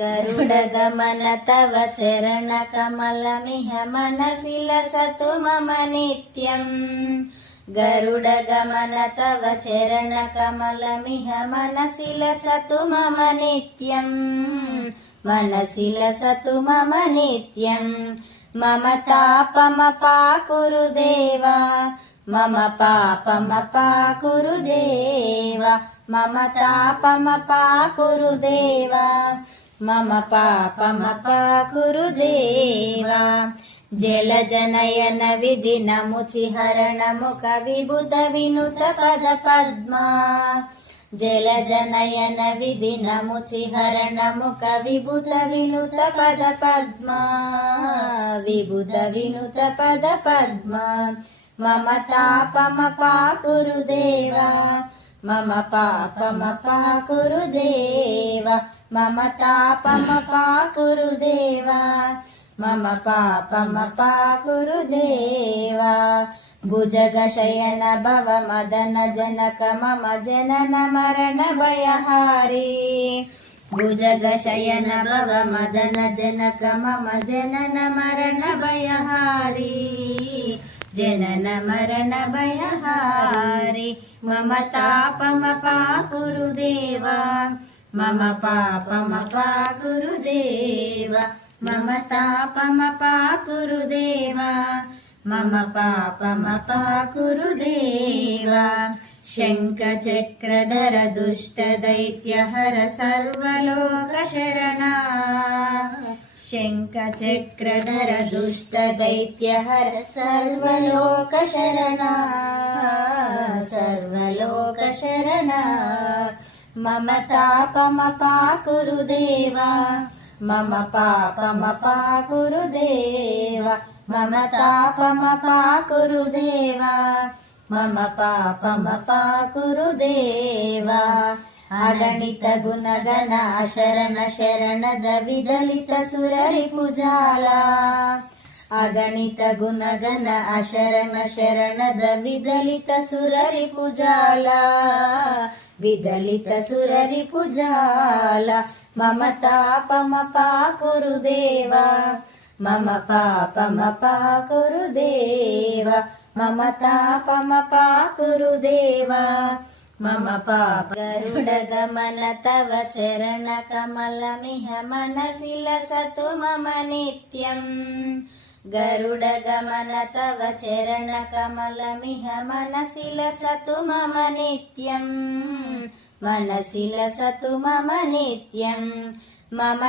गरुडगमन तव चरणकमलमिह मनसि लसतु मम नित्यम्। गरुडगमन तव चरणकमलमिह मनसि लसतु मम नित्यम्। मनसि लसतु मम नित्यम्। मम तापमपाकुरु देवा, मम पापमपाकुरु देवा, मम तापमपाकुरु देवा, मम पापमपाकुरु देवा। जलजनयन विधिनमुचिहरण मुख विबुध विनुत पद पद्मा। जलजनयन विधिनमुचिहरण मुख विबुध विनुत पद पद्मा। विबुध विनुत पद पद्मा। मम तापमपाकुरु देवा, मम पापमपाकुरु देवा, मम तापमपाकुरु देवा, मम पापमपाकुरु देवा। भुजगशयन भव मदन जनक मम जनन मरण भयहारी। भुजगशयन भव मदन जनक मम जनन मरण भयहारी। जनन मरण भयहारी। मम तापमपाकुरु देवा, मम पापमपाकुरु देवा, मम तापमपाकुरु देवा, मम पापमपाकुरु देवा। शङ्खचक्रधर दुष्टदैत्यहर सर्वलोकशरणा। शङ्खचक्रधर दुष्टदैत्यहर सर्वलोकशरणा। सर्वलोकशरणा। मम तापमपाकुरु देवा, मम पापमपाकुरु देवा, मम तापमपाकुरु देवा, मम पापमपाकुरु देवा। अगणित गुणगण शरण शरणद विदलित सुररिपुजाला। अगणित गुणगण शरण शरणद विदलित सुररिपुजाला। विदलित सुररिपुजाला। मम तापमपाकुरु देवा, मम पापमपाकुरु देवा, मम तापमपाकुरु देवा, मम पाप। गरुडगमन तव चरणकमलमिह मनसि लसतु मम नित्यम्। गरुडगमन तव चरणकमलमिह मनसि लसतु मम नित्यम्। मनसि लसतु मम नित्यम्। मम